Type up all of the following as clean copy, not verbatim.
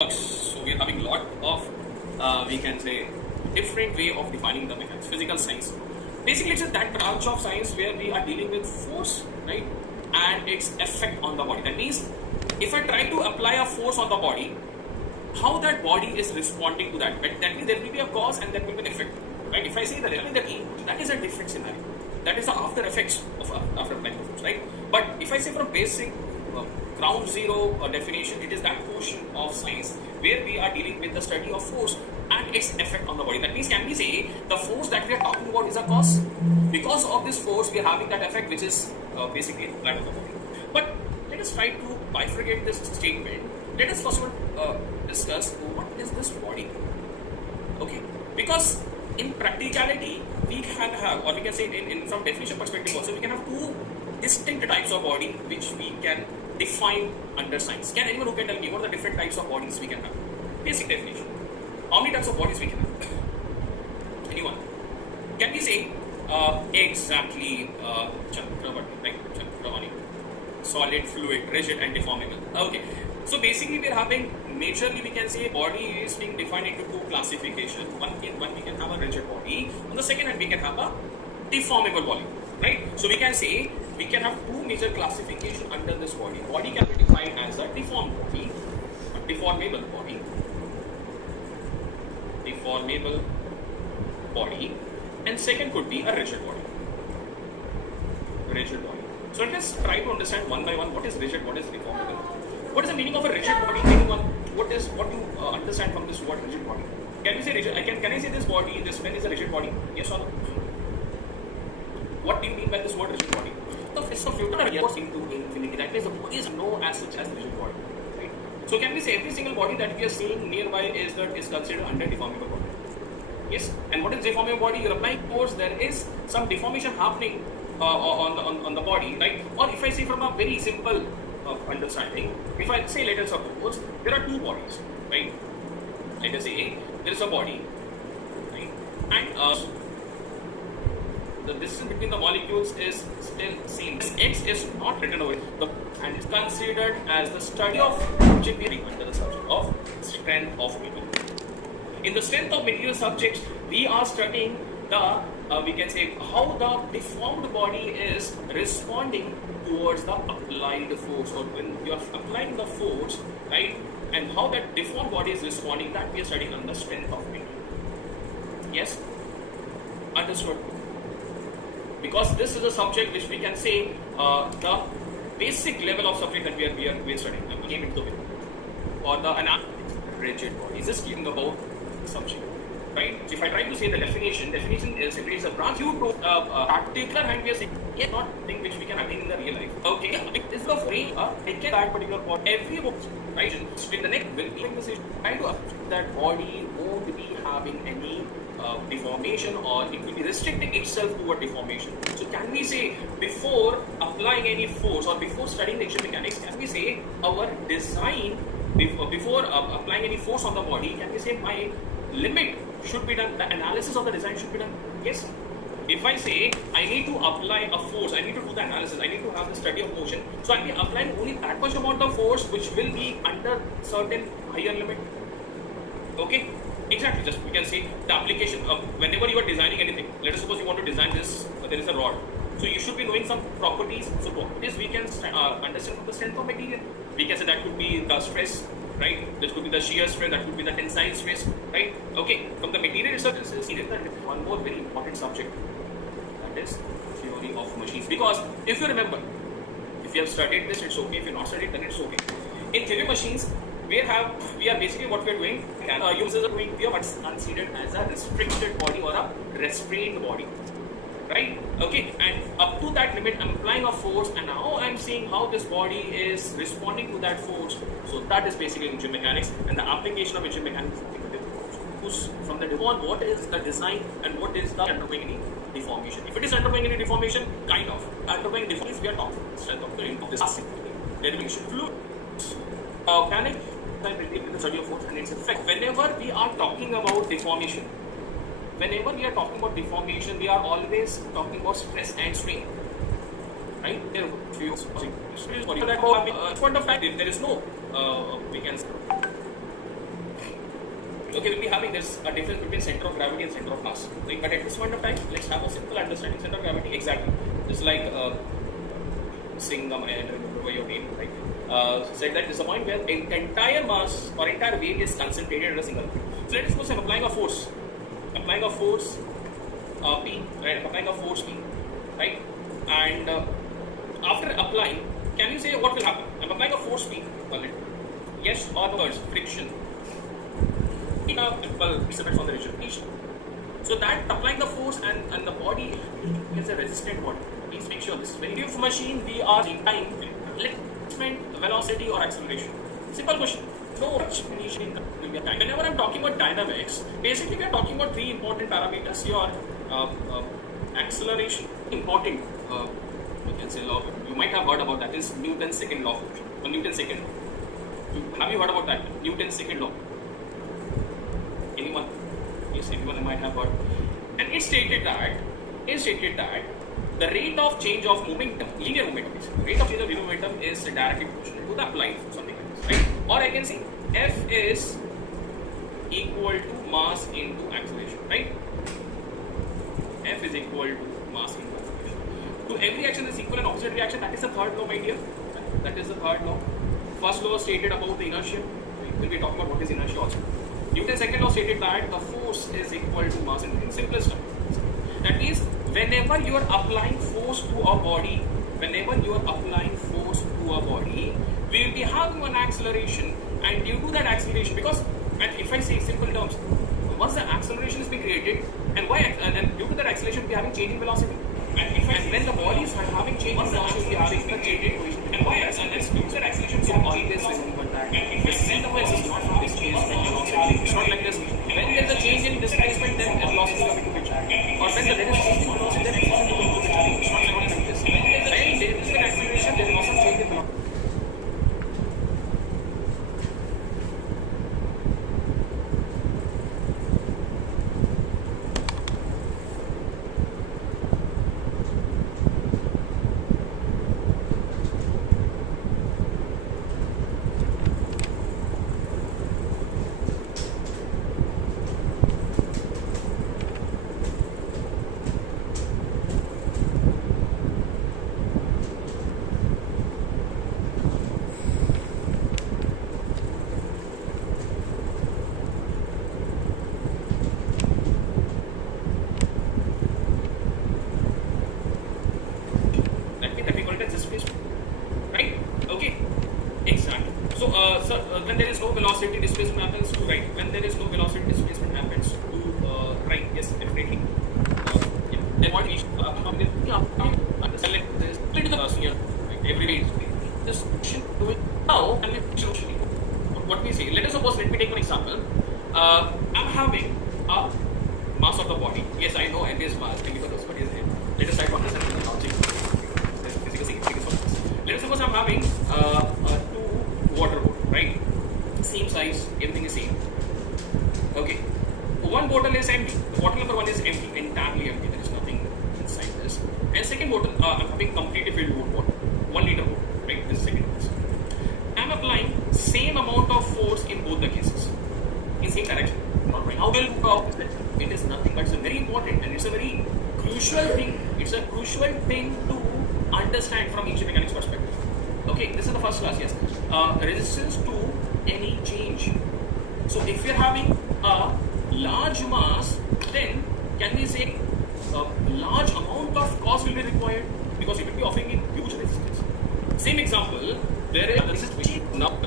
So we are having a lot of we can say different way of defining the mechanics. Physical science, basically it's that branch of science where we are dealing with force, right, and its effect on the body. That means if I try to apply a force on the body, how that body is responding to that. That means there will be a cause and there will be an effect, right? If I say that is a different scenario. That is the after effects of after applying the force, right? But if I say from basic ground zero definition, it is that portion of science where we are dealing with the study of force and its effect on the body. That means, can we say the force that we are talking about is a cause? Because of this force, we are having that effect, which is basically that of the body. But let us try to bifurcate this statement. Let us first of all discuss what is this body. Okay, because in practicality, we can have, or we can say in from definition perspective also, we can have two distinct types of body which we can define under science. Can anyone who can tell me what are the different types of bodies we can have? Basic definition. How many types of bodies we can have? Anyone? Can we say exactly solid, fluid, rigid and deformable? Okay. So basically we are having, majorly we can say body is being defined into two classifications. One we can have a rigid body. On the second hand we can have a deformable body. Right? So we can say we can have two major classifications under this body. Body can be defined as a deformed body, a deformable body, and second could be a rigid body. So let us try to understand one by one what is rigid, what is deformable. What is the meaning of a rigid body? Anyone? What do you understand from this word rigid body? Can we say rigid? Can I say this body, this pen is a rigid body? Yes or no? What do you mean by this word rigid body? The fist of Newton goes into infinity. That means the body is no as such as rigid body. Right? So can we say every single body that we are seeing nearby is considered under deformable body? Yes. And what is deformable body? You're applying force. There is some deformation happening on the body, right? Or if I say from a very simple understanding, if I say, let us suppose there are two bodies, right? Let us say there is a body, right? And the distance between the molecules is still same. X is not written over and it's considered as the study of engineering under the subject of strength of material. In the strength of material subjects, we are studying the we can say how the deformed body is responding towards the applied force, or when you are applying the force, right? And how that deformed body is responding, that we are studying on the strength of material. Yes, understood? Because this is a subject which we can say the basic level of subject that we are studying. I'm going into the or the rigid body. Is this speaking about the subject, right? So if I try to say the definition is it is a branch you to particular hand we are saying not thing which we can attain in the real life. Okay, it is the free taken that particular part every book, right? So in the next will be this try to that body won't be having any deformation, or it will be restricting itself to a deformation. So can we say before applying any force or before studying the action mechanics, can we say our design before applying any force on the body, can we say my limit should be done, the analysis of the design should be done? Yes. If I say I need to apply a force, I need to do the analysis, I need to have the study of motion, so I'll be applying only that much amount of force which will be under certain higher limit. Okay. Exactly, just we can see the application of whenever you are designing anything. Let us suppose you want to design this, there is a rod. So you should be knowing some properties. So properties we can understand from the strength of material. We can say that could be the stress, right? This could be the shear stress, that could be the tensile stress, right? Okay, from the material itself, this is one more very important subject, that is theory of machines. Because if you remember, if you have studied this, it's okay. If you have not studied, then it's okay. In theory of machines, we are basically what we are doing, users are doing, we are what's considered as a restricted body or a restrained body, right? Okay, and up to that limit I'm applying a force, and now I'm seeing how this body is responding to that force. So that is basically engine mechanics, and the application of engine mechanics is from the deform what is the design and what is the undergoing any deformation. If it is undergoing any deformation, kind of undergoing deformation, we are talking strength of this derivation fluid mechanics. The study of force and its effect. Whenever we are talking about deformation, we are always talking about stress and strain, right? Point of time, if there is no, we can Okay, we'll be having this a difference between center of gravity and center of mass. Right? But at this point of time, let's have a simple understanding center of gravity. Exactly. It's like Singham, I don't remember your name, right? Said that it's a point where entire mass or entire weight is concentrated in a single point. So let us suppose I'm applying a force. Applying a force P, right? Applying a force P, right? And after applying, can you say what will happen? I'm applying a force P. Yes or no? Friction. Well, it's a bit from the region. So that applying the force and the body is a resistant body. Please make sure this is very if machine we are in time, displacement, velocity or acceleration. Simple question. No definition will be time. Whenever I'm talking about dynamics, basically we are talking about three important parameters. Your acceleration, important. You can say law. You might have heard about that. Is Newton's second law. Or Newton's second law. Have you heard about that? Newton's second law. Anyone? Yes, everyone might have heard. And it stated that the rate of change of momentum, linear momentum, rate of change of linear momentum is directly proportional to the applied force, something like this, right? Or I can say F is equal to mass into acceleration, right? F is equal to mass into acceleration. To every action is equal and opposite reaction. That is the third law, my dear. That is the third law. First law stated about the inertia. We'll be talking about what is inertia also. Newton's second law stated that the force is equal to mass in simplest terms. That means whenever you are applying force to a body, we will be having an acceleration, and due to that acceleration, because and if I say simple terms, once the acceleration is being created, and due to that acceleration we are having change in velocity. And when the body is having change in velocity, we are having a change in position. And why? And let's use that acceleration. So always remember that the center of is not having change in velocity. It's not like this. When there is a change in displacement, then velocity will come into picture. Or when there is a change in velocity, then velocity will come into picture. It's not like this. When there is an acceleration, there is also change in velocity. When there is no velocity, displacement happens to right. When there is no velocity, displacement happens to right. Yes, definitely. Then what we understand this into the here. Every way this should do it now, and what we say. Let me take one example. I'm having a mass of the body. Yes, I know M is mass. Thank you for those. But let us try to understand the logic. There's physical significance of this. Let us suppose I'm having two water bottle, right? Same size, everything is same. Okay. One bottle is empty. The bottle number 1 is empty, entirely empty. There is nothing inside this. And second bottle, I'm having completely filled with water. 1 liter water, right? This is second case. I'm applying same amount of force in both the cases. In same direction. Not right. How will it is nothing, but it's a very important and it's a very crucial thing. It's a crucial thing to understand from engineering mechanics perspective. Okay, this is the first class, yes. Resistance to any change. So if you're having a large mass, then can we say a large amount of cost will be required because it will be offering in huge resistance. Same example, there is a resistance now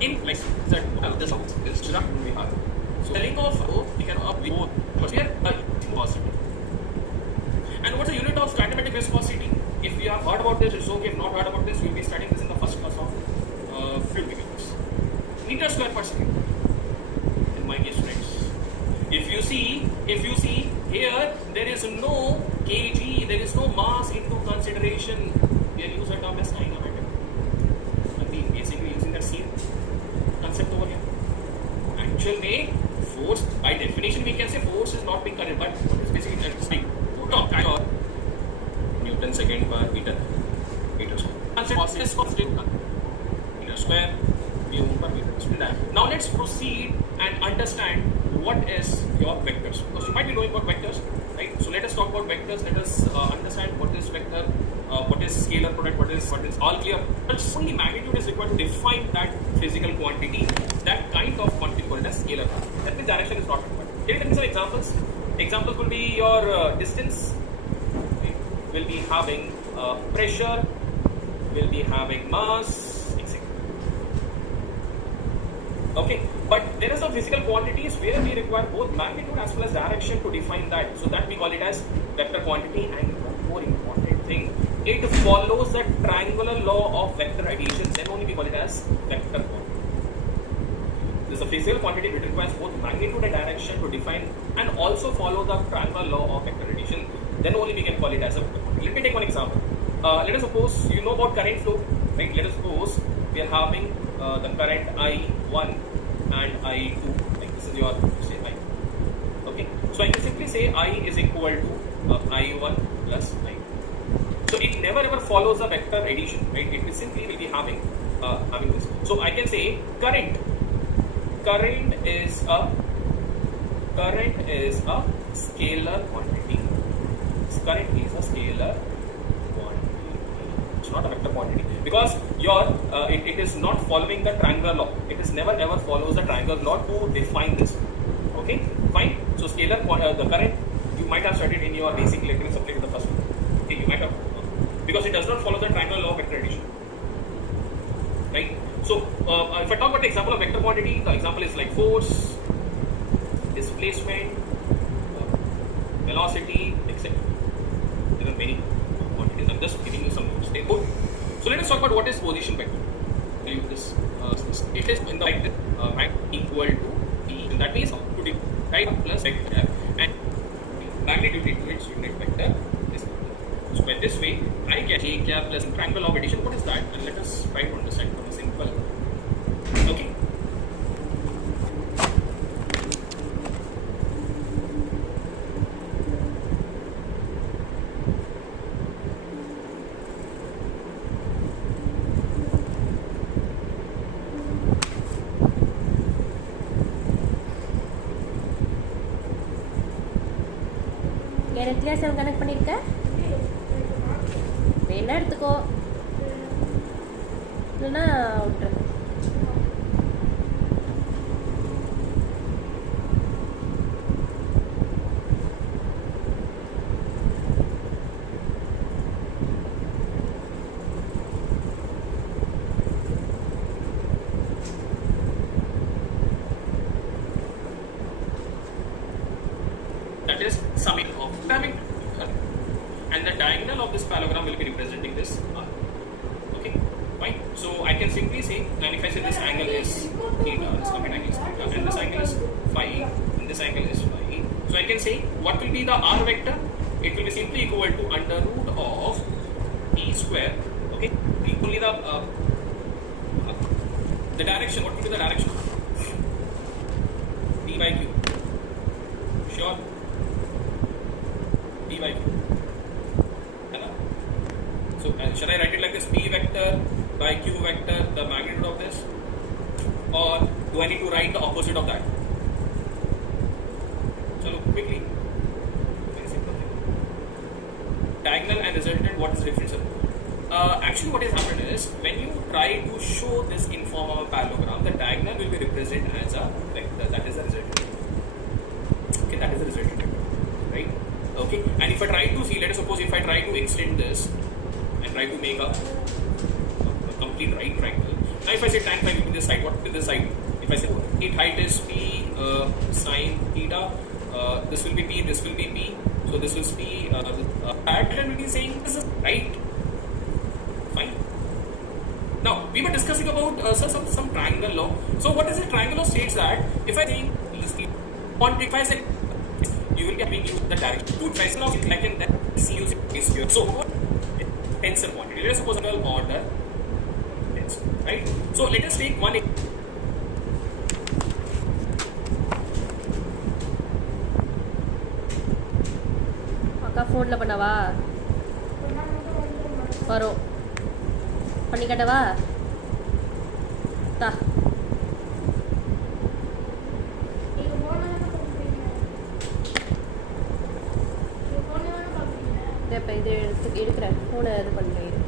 in like that this is not very hard. So the link of we can up both, but here viscosity. And what's the unit of kinematic viscosity? If we have heard about this, it's okay. If not heard about this, we'll be studying this in the first class of fluid mechanics. Meter square per second. In my dear students, if you see here, there is no kg, there is no mass into consideration. We are using a term as kinematic. And we basically using that same concept over here. Actually, force by definition we can say force is not being correct, but what is basically saying Newton second per meter square. Consider force is constant meter square mu per meter square. Now let's proceed and understand what is your vectors. Because you might be knowing about vectors, right? So let us talk about vectors. Let us understand what is vector, what is scalar product, what is all clear. But only magnitude is required to define that physical quantity, that kind of quantity called as scalar. That means direction is not required. Can you give me some examples? Examples will be your distance. Okay. Will be having pressure. Will be having mass, etc. Okay, but there are some physical quantities where we require both magnitude as well as direction to define that. So that we call it as vector quantity. And one more important thing, it follows the triangular law of vector addition. Then only we call it as vector quantity. This is a physical quantity which requires both magnitude and direction to define, and also follow the triangular law of vector addition. Then only we can call it as a vector quantity. Let me take one example. Let us suppose you know about current flow, right? Let us suppose we are having the current I1 and I2, like this is your say I. Okay, so I can simply say I is equal to I1 plus I2. So it never ever follows the vector addition, right? It will simply will be having this. So I can say current is a scalar quantity. Current is a scalar quantity. It's not a vector quantity because it is not following the triangular law. It is never ever follows the triangular law to define this. Okay, fine. So scalar the current you might have studied in your basic electrical supply in the first one. Okay, you might have because it does not follow the triangular law of vector addition. Right. So if I talk about the example of vector quantity, the example is like force, displacement, velocity, etc. There are many quantities. I'm just giving you some notes. So let us talk about what is position vector. This it is in the vector equal to p. And that means to the right plus vector and magnitude into its unit vector is. So by this way, I get j cap plus triangle of addition. What is that? And let us try to understand from a simple. Okay. Directly as connect பண்ணிருக்க வேணா எடுத்துக்கோ இல்லனா விட்டுரு That is summing of dynamic, and the diagonal of this parallelogram will be representing this R. Okay, fine. So I can simply say, and if I say this angle is theta, this common angle is theta, and this angle is phi, and this angle is phi. So I can say what will be the R vector? It will be simply equal to under root of t square. Okay, equally the direction. What will be the direction? D by q. Sure. D by q. So shall I write it like this? P vector by q vector, the magnitude of this, or do I need to write the opposite of that? So look quickly. Very simple thing. Diagonal and resultant. What is the difference? Actually, what has happened is when you try to show this in form of a parallelogram, the diagonal will be represented as a vector. That is the resultant. Okay, that is the resultant vector, right? Okay, and if I try to see, let us suppose if I try to extend this and try to make a complete right triangle. Now, if I say tan phi between this side, what will this side? If I say its height is p sine theta, this will be p, this will be p. So this is p. Pattern will be saying this is right. Fine. Now we were discussing about some triangle law. So what is the triangle law states that if I think if I say you will be having the direction two triangle of like in that see using is here. So tensor quantity. Let us suppose angle order tensor, right? So let us take one. அக்கா ஃபோன்ல பண்ணவா வரும் பண்ணி கட்டவா தா இப்போ இதை எடுக்கிறேன் ஃபோனை இது பண்ணுறேன்